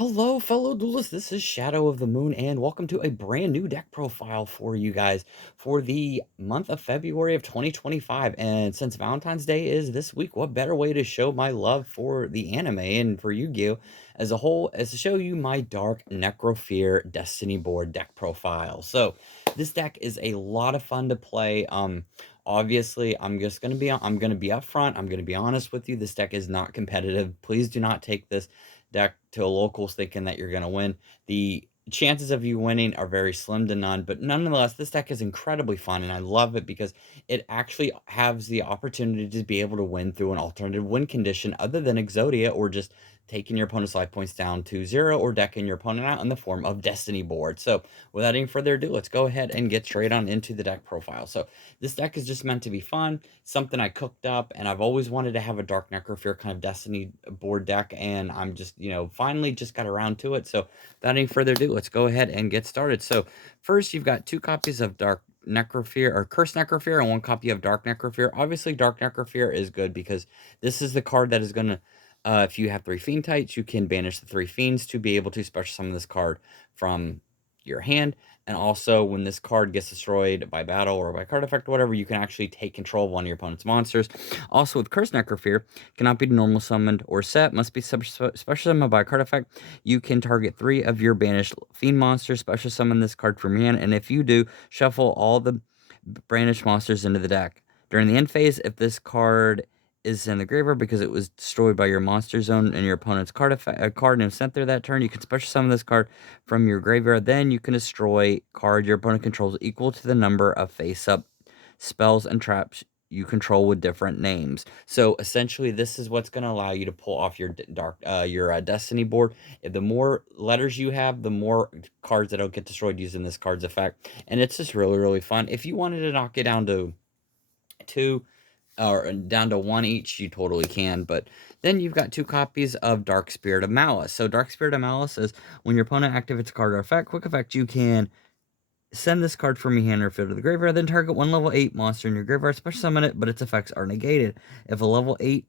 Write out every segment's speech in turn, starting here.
Hello, fellow duelists. This is Shadow of the Moon, and welcome to a brand new deck profile for you guys for the month of February of 2025. And since Valentine's Day is this week, what better way to show my love for the anime and for Yu-Gi-Oh! As a whole as to show you my Dark Necrofear Destinyboard deck profile. So this deck is a lot of fun to play. Obviously, I'm gonna be upfront. I'm gonna be honest with you. This deck is not competitive. Please do not take this deck to locals thinking that you're going to win. The chances of you winning are very slim to none, but nonetheless, this deck is incredibly fun, and I love it because it actually has the opportunity to be able to win through an alternative win condition other than Exodia or just taking your opponent's life points down to 0 or decking your opponent out in the form of Destinyboard. So without any further ado, let's go ahead and get straight on into the deck profile. So this deck is just meant to be fun, something I cooked up, and I've always wanted to have a Dark Necrofear kind of Destiny board deck, and I'm just, finally just got around to it. So without any further ado, let's go ahead and get started. So first, you've got 2 copies of Dark Necrofear or Curse Necrofear and 1 copy of Dark Necrofear. Obviously, Dark Necrofear is good because this is the card that is going to, if you have 3 Fiend types, you can banish the 3 Fiends to be able to special summon this card from your hand. And also, when this card gets destroyed by battle or by card effect or whatever, you can actually take control of one of your opponent's monsters. Also, with Curse Necrofear, cannot be normal summoned or set, must be special summoned by a card effect. You can target 3 of your banished fiend monsters, special summon this card from your hand, and if you do, shuffle all the banished monsters into the deck. During the end phase, if this card is in the graveyard because it was destroyed by your monster zone and your opponent's card and sent there that turn, you can special summon this card from your graveyard. Then you can destroy card your opponent controls equal to the number of face-up spells and traps you control with different names. So essentially, this is what's going to allow you to pull off your Destiny board. The more letters you have, the more cards that'll get destroyed using this card's effect, and it's just really really fun. If you wanted to knock it down to 2 or down to 1 each, you totally can. But then you've got 2 copies of Dark Spirit of Malice. So Dark Spirit of Malice is when your opponent activates a card or effect, quick effect, you can send this card from your hand or field to the graveyard, then target 1 level 8 monster in your graveyard, special summon it, but its effects are negated. If a level 8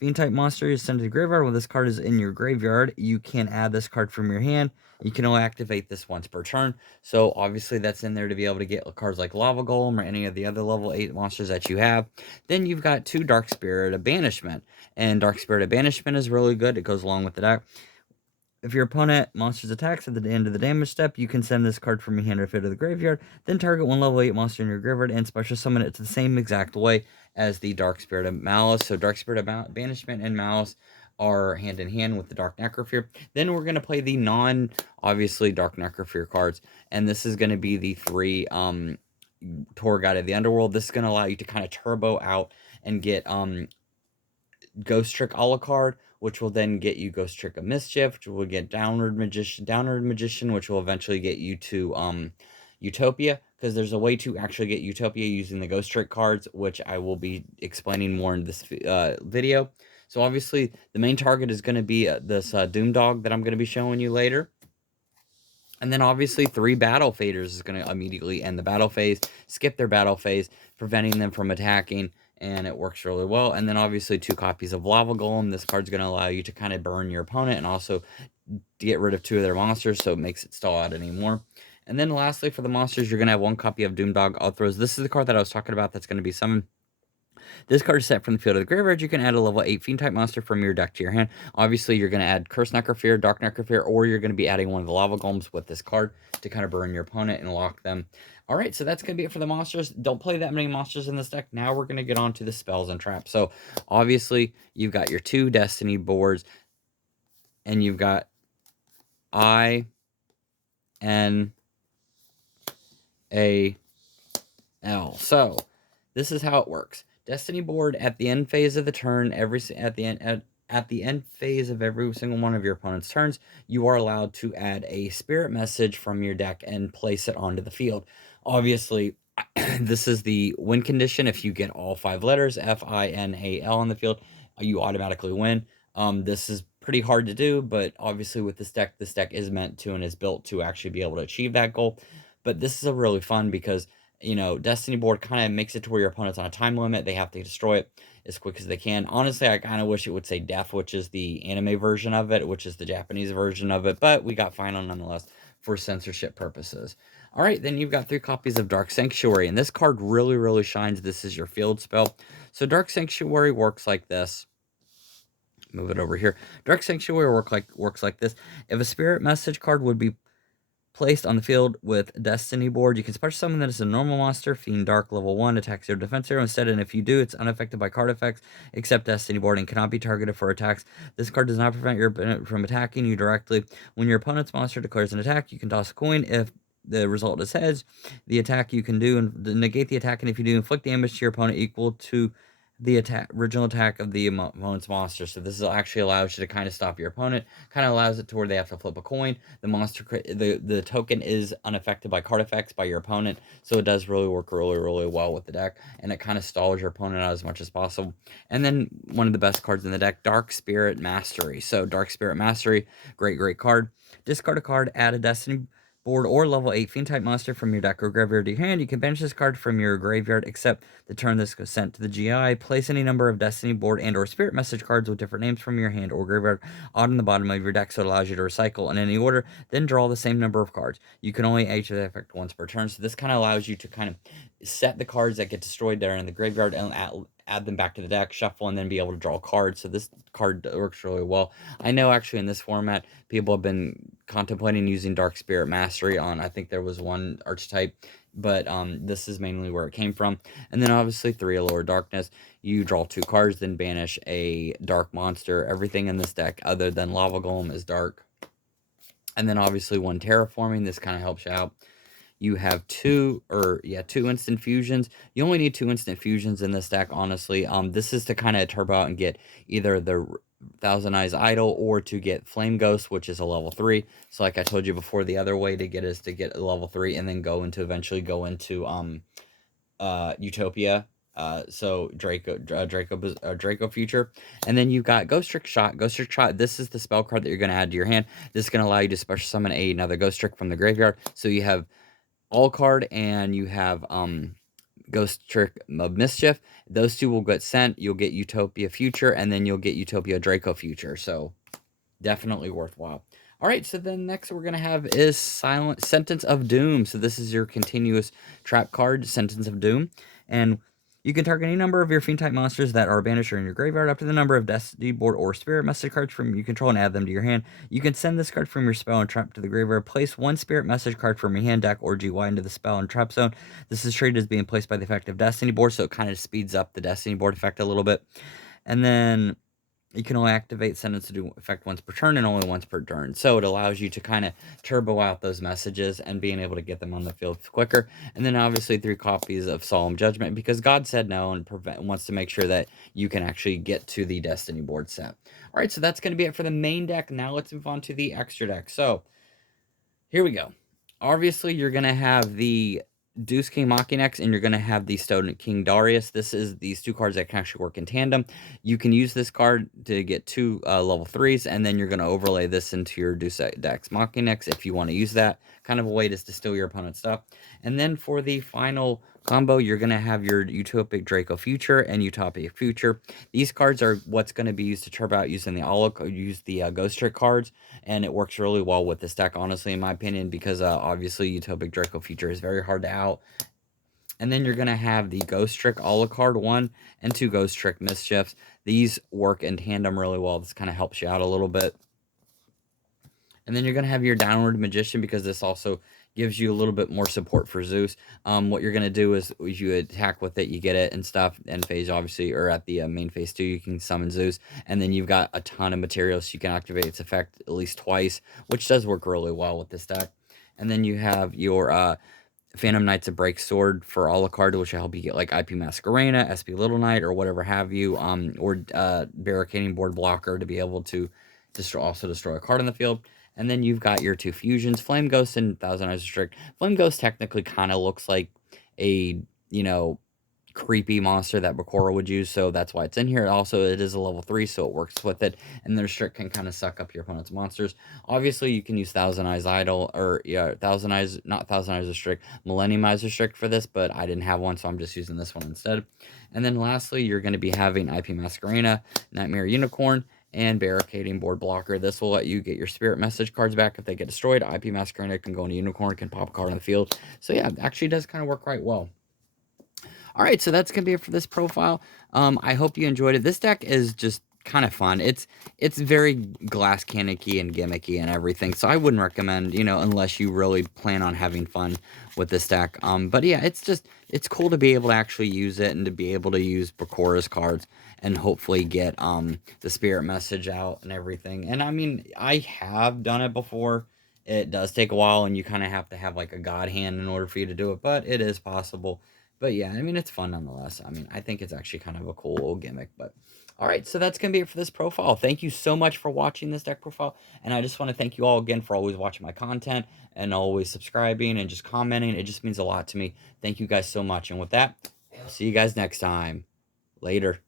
Fiend type monster is sent to the graveyard when this card is in your graveyard, you can add this card from your hand. You can only activate this once per turn. So obviously that's in there to be able to get cards like Lava Golem or any of the other level 8 monsters that you have. Then you've got 2 Dark Spirit of Banishment. And Dark Spirit of Banishment is really good. It goes along with the deck. If your opponent monsters attacks at the end of the damage step, you can send this card from your hand or field to the graveyard, then target 1 level 8 monster in your graveyard and special summon it to the same exact way as the Dark Spirit of Malice. So Dark Spirit of Banishment and Malice are hand in hand with the Dark Necrofear. Then we're going to play the obviously, Dark Necrofear cards, and this is going to be the 3 Tour Guide of the Underworld. This is going to allow you to kind of turbo out and get Ghost Trick Alucard, which will then get you Ghost Trick of Mischief, which will get Downward Magician, which will eventually get you to Utopia, because there's a way to actually get Utopia using the Ghost Trick cards, which I will be explaining more in this video. So obviously, the main target is going to be this Doom Dog that I'm going to be showing you later. And then obviously 3 Battle Faders is going to immediately end the battle phase, skip their battle phase, preventing them from attacking, and it works really well. And then obviously 2 copies of Lava Golem. This card's going to allow you to kind of burn your opponent and also get rid of 2 of their monsters, so it makes it stall out anymore. And then lastly, for the monsters, you're going to have 1 copy of Doomdog Uthros. This is the card that I was talking about that's going to be summoned. This card is set from the field of the graveyard. You can add a level 8 Fiend type monster from your deck to your hand. Obviously, you're going to add Curse Necrofear, Dark Necrofear, or you're going to be adding one of the Lava Golems with this card to kind of burn your opponent and lock them. All right, so that's going to be it for the monsters. Don't play that many monsters in this deck. Now we're going to get on to the spells and traps. So obviously, you've got your 2 Destiny boards, and you've got I, N, A, L. So this is how it works. Destinyboard at the end phase of the turn, at the end phase of every single one of your opponent's turns, you are allowed to add a spirit message from your deck and place it onto the field. Obviously, this is the win condition. If you get all 5 letters FINAL on the field, you automatically win. This is pretty hard to do, but obviously with this deck is meant to and is built to actually be able to achieve that goal. But this is a really fun because You know, Destinyboard kind of makes it to where your opponent's on a time limit. They have to destroy it as quick as they can. Honestly, I kind of wish it would say death, which is the anime version of it, which is the Japanese version of it, but we got final nonetheless for censorship purposes. All right, then you've got 3 copies of Dark Sanctuary, and this card really, really shines. This is your field spell. So Dark Sanctuary works like this. Move it over here. Dark Sanctuary works like this. If a spirit message card would be placed on the field with Destinyboard, you can special summon that as a normal monster, Fiend Dark level 1, attack 0, defense 0 instead, and if you do, it's unaffected by card effects except Destinyboard and cannot be targeted for attacks. This card does not prevent your opponent from attacking you directly. When your opponent's monster declares an attack, you can toss a coin. If the result is heads, the attack you can do and negate the attack, and if you do, inflict damage to your opponent equal to the original attack of the opponent's monster. So this actually allows you to kind of stop your opponent, kind of allows it to where they have to flip a coin. The monster, the token is unaffected by card effects by your opponent, so it does really work really well with the deck, and it kind of stalls your opponent out as much as possible. And then one of the best cards in the deck, Dark Spirit Mastery. So Dark Spirit Mastery, great card. Discard a card, add a Destiny board or level 8 fiend type monster from your deck or graveyard to your hand. You can banish this card from your graveyard except the turn this goes sent to the GI. Place any number of Destiny board and or spirit message cards with different names from your hand or graveyard on the bottom of your deck, so it allows you to recycle in any order, then draw the same number of cards. You can only age the effect once per turn, so this kind of allows you to kind of set the cards that get destroyed there in the graveyard and add them back to the deck, shuffle, and then be able to draw cards. So this card works really well. I know actually in this format, people have been contemplating using Dark Spirit Mastery on, I think there was one archetype, but this is mainly where it came from. And then obviously 3 Allure Darkness. You draw 2 cards, then banish a dark monster. Everything in this deck other than Lava Golem is dark. And then obviously 1 Terraforming. This kind of helps you out. You have 2 instant fusions. You only need 2 instant fusions in this deck, honestly. This is to kind of turbo out and get either the Thousand Eyes Idol or to get Flame Ghost, which is a level 3. So like I told you before, the other way to get is to get a level 3 and then eventually go into Utopia. So Draco Future. And then you've got Ghost Trick Shot. Ghost Trick Shot, this is the spell card that you're going to add to your hand. This is going to allow you to special summon another Ghost Trick from the graveyard. So you have All Card and you have Ghost Trick of Mischief. Those 2 will get sent. You'll get Utopia Future, and then you'll get Utopia Draco Future. So definitely worthwhile. All right, so then next we're going to have is Sentence of Doom. So this is your continuous trap card, Sentence of Doom. And you can target any number of your fiend type monsters that are banished or in your graveyard up to the number of Destinyboard or spirit message cards from you control and add them to your hand. You can send this card from your spell and trap to the graveyard. Place 1 spirit message card from your hand, deck, or GY into the spell and trap zone. This is treated as being placed by the effective Destinyboard, so it kind of speeds up the Destinyboard effect a little bit. And then you can only activate Sentence to do effect once per turn and only once per turn. So it allows you to kind of turbo out those messages and being able to get them on the field quicker. And then obviously 3 copies of Solemn Judgment because God said no and wants to make sure that you can actually get to the Destinyboard set. All right, so that's going to be it for the main deck. Now let's move on to the extra deck. So here we go. Obviously, you're going to have the Deuce King Machinex, and you're going to have the Stone King Darius. This is these 2 cards that can actually work in tandem. You can use this card to get 2 level 3s, and then you're going to overlay this into your Deus Ex Machinex if you want to use that. Kind of a way to steal your opponent's stuff. And then for the final combo, you're going to have your Utopic Draco Future and Utopia Future. These cards are what's going to be used to turbo out using the Ghost Trick cards, and it works really well with this deck, honestly, in my opinion, because obviously Utopic Draco Future is very hard to out. And then you're going to have the Ghost Trick Alucard 1 and 2 Ghost Trick Mischiefs. These work in tandem really well. This kind of helps you out a little bit. And then you're going to have your Downward Magician because this also gives you a little bit more support for Zeus. What you're going to do is you attack with it, you get it and stuff. And phase, obviously, or at the main phase 2, you can summon Zeus. And then you've got a ton of materials, so you can activate its effect at least twice, which does work really well with this deck. And then you have your Phantom Knights of Break Sword for Alucard, which will help you get like IP Masquerena, SP Little Knight, or whatever have you. Or Barricading Board Blocker to be able to also destroy a card on the field. And then you've got your 2 fusions, Flame Ghost and Thousand Eyes Restrict. Flame Ghost technically kind of looks like a, creepy monster that Bakura would use, so that's why it's in here. Also, it is a level 3, so it works with it, and the restrict can kind of suck up your opponent's monsters. Obviously, you can use Thousand Eyes Idol, or yeah, Thousand Eyes, not Thousand Eyes Restrict, Millennium Eyes Restrict for this, but I didn't have one, so I'm just using this one instead. And then lastly, you're going to be having IP Masquerena, Nightmare Unicorn, and Barricading Board Blocker. This will let you get your Spirit Message cards back if they get destroyed. IP Masquerena can go into Unicorn, can pop a card on the field. So yeah, it actually does kind of work quite well. All right, so that's gonna be it for this profile. I hope you enjoyed it. This deck is just kind of fun. It's very glass canicky and gimmicky and everything. So I wouldn't recommend, unless you really plan on having fun with this deck. But yeah, it's cool to be able to actually use it and to be able to use Bakura's cards and hopefully get the spirit message out and everything. And I mean, I have done it before. It does take a while, and you kind of have to have like a god hand in order for you to do it, but it is possible. But yeah, I mean, it's fun nonetheless. I mean, I think it's actually kind of a cool little gimmick. But all right, so that's going to be it for this profile. Thank you so much for watching this deck profile. And I just want to thank you all again for always watching my content and always subscribing and just commenting. It just means a lot to me. Thank you guys so much. And with that, I'll see you guys next time. Later.